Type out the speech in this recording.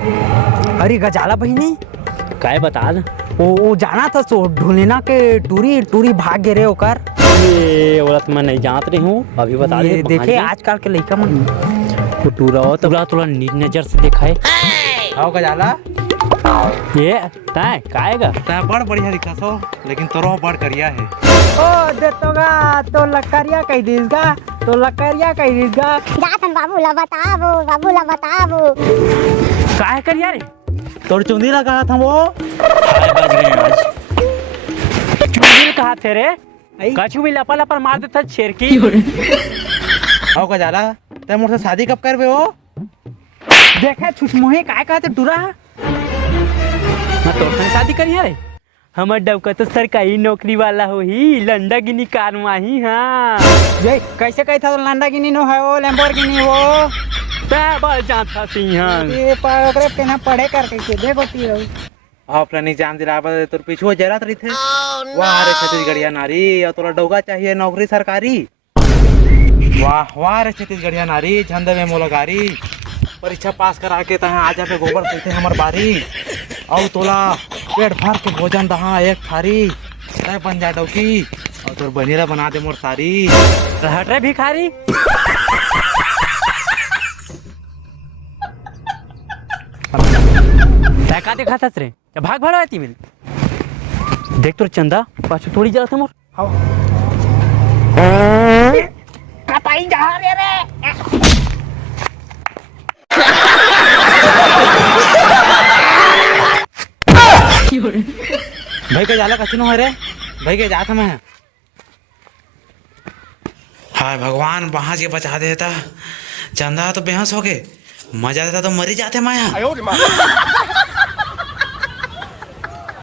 अरे गजाला बहिनी काय बता दे वो जाना था सो ढूंढना के टूरी टूरी भाग गे रे ओकर। ये औरत मैं नहीं जानत रही हूँ, अभी बता दे। देखे आजकल के लड़का मन वो टूरा हो तो थोड़ा नीट नजर से देखा है। आओ गजाला ये तय काएगा तै बड़ बढ़िया दिखा सो, लेकिन तोरो बड़ करिया है। ओ देतोगा तो लकड़िया कह दीसगा, तो लकड़िया कह दीसगा। जातन बाबू ला बताबो काहे कर यार तोर चुंदी लगा था वो बच गए आज। चुंदिल कहा थे रे, कछु भी लपा लपा मार देता शेर की। आओ गजाला तै मोर से शादी कब करबे हो? देखे छुछमुही काय कहते टूरा मैं तो शादी करी रे। हमर डबका तो सरकारी नौकरी वाला हो ही, लंडा गिनी कार माही। हाँ ये कैसे कहता तो लंडागिनी नो है वो लैम्बोर्गिनी वो तय बड़ जानता सिंहन। ये ओकरे के ना पढ़े कर के देखो ती हो। आओ अपना एग्जाम दिलावा दे, तोर पीछे जरात रही थे। वाह रे छत्तीसगढ़िया नारी, और तोरा डौगा चाहिए नौकरी सरकारी। वाह वाह रे छत्तीसगढ़िया नारी, झंडे में मोलगारी। परीक्षा पास करा के तहाँ आ जाबे गोबर पीते हमर बारी। और तोला पेट भर के भोजन दहा एक थारी। तय बन जा डौकी, और तोर बनीला बना दे मोर सारी। हट रे भिखारी। का देखा था रे, भाग भाड़ आती मिल देख तोर चंदा पाछू थोड़ी जरा था मोर। कताई जा रे भाई के जाला कछु न हो रे, भाई के जात मैं। हाय भगवान वहां से बचा देता, चंदा तो बेहोश हो गए, मजा देता तो मरी जाते माया।